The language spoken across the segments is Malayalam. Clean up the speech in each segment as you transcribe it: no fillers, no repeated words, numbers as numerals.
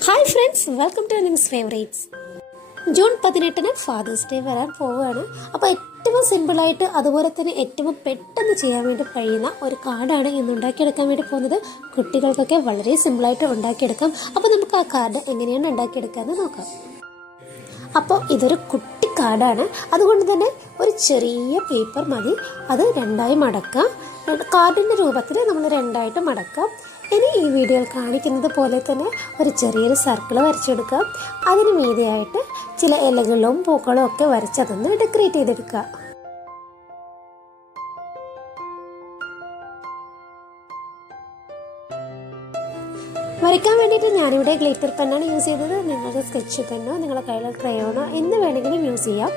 Hi friends, welcome to Nim's favourites. June 18-ന് ഫാദേഴ്സ് ഡേ വരാൻ പോവുകയാണ്. അപ്പോൾ ഏറ്റവും സിമ്പിളായിട്ട് അതുപോലെ തന്നെ ഏറ്റവും പെട്ടെന്ന് ചെയ്യാൻ വേണ്ടി കഴിയുന്ന ഒരു കാർഡാണ് ഇന്ന് ഉണ്ടാക്കിയെടുക്കാൻ വേണ്ടി പോകുന്നത്. കുട്ടികൾക്കൊക്കെ വളരെ സിമ്പിളായിട്ട് ഉണ്ടാക്കിയെടുക്കാം. അപ്പോൾ നമുക്ക് ആ കാർഡ് എങ്ങനെയാണ് ഉണ്ടാക്കിയെടുക്കാമെന്ന് നോക്കാം. അപ്പോൾ ഇതൊരു കുട്ടി കാർഡാണ്, അതുകൊണ്ട് തന്നെ ഒരു ചെറിയ പേപ്പർ മതി. അത് രണ്ടായി മടക്കാം. കാർഡിൻ്റെ രൂപത്തിൽ നമ്മൾ രണ്ടായിട്ട് മടക്കാം. ഇനി ഈ വീഡിയോയിൽ കാണിക്കുന്നത് പോലെ തന്നെ ഒരു ചെറിയൊരു സർക്കിൾ വരച്ചെടുക്കാം. അതിന് മീതെയായിട്ട് ചില ഇലകളും പൂക്കളും ഒക്കെ വരച്ചതൊന്ന് ഡെക്കറേറ്റ് ചെയ്തെടുക്കുക. വരയ്ക്കാൻ വേണ്ടിയിട്ട് ഞാനിവിടെ ഗ്ലിറ്റർ പെന്നാണ് യൂസ് ചെയ്തത്. നിങ്ങൾക്ക് സ്കെച്ച് പെന്നോ നിങ്ങളുടെ കയ്യിൽ ക്രയോണോ എന്ന് വേണമെങ്കിലും യൂസ് ചെയ്യാം.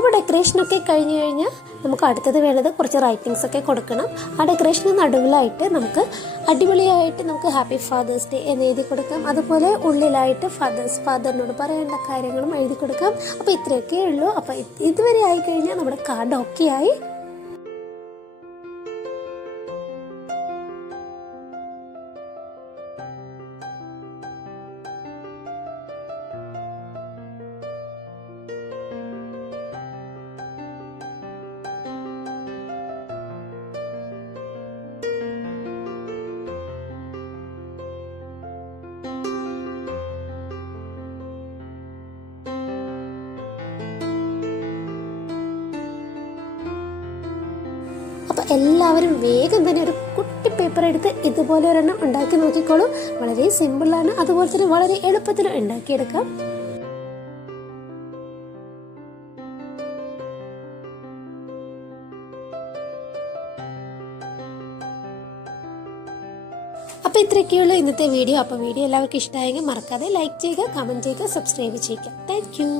അപ്പോൾ ഡെക്കറേഷനൊക്കെ കഴിഞ്ഞ് കഴിഞ്ഞാൽ നമുക്ക് അടുത്തത് വേണ്ടത് കുറച്ച് റൈറ്റിങ്സ് ഒക്കെ കൊടുക്കണം. ആ ഡെക്കറേഷന് നടുവിലായിട്ട് നമുക്ക് അടിപൊളിയായിട്ട് നമുക്ക് ഹാപ്പി ഫാദേഴ്സ് ഡേ എന്ന് എഴുതി കൊടുക്കാം. അതുപോലെ ഉള്ളിലായിട്ട് ഫാദറിനോട് പറയേണ്ട കാര്യങ്ങളും എഴുതി കൊടുക്കാം. അപ്പോൾ ഇത്രയൊക്കെ ഉള്ളൂ. അപ്പോൾ ഇതുവരെ ആയിക്കഴിഞ്ഞാൽ നമ്മുടെ കാർഡ് ഓക്കെ ആയി. അപ്പോൾ എല്ലാവരും വേഗം തന്നെ ഒരു കുട്ടി പേപ്പർ എടുത്ത് ഇതുപോലെ ഒരെണ്ണം ഉണ്ടാക്കി നോക്കിക്കോളൂ. വളരെ സിമ്പിളാണ്, അതുപോലെ തന്നെ വളരെ എളുപ്പത്തിൽ ഉണ്ടാക്കിയെടുക്കാം. അപ്പോൾ ഇത്രയൊക്കെയുള്ളൂ ഇന്നത്തെ വീഡിയോ. അപ്പോൾ വീഡിയോ എല്ലാവർക്കും ഇഷ്ടമായെങ്കിൽ മറക്കാതെ ലൈക്ക് ചെയ്യുക, കമൻറ്റ് ചെയ്യുക, സബ്സ്ക്രൈബ് ചെയ്യുക. Thank you.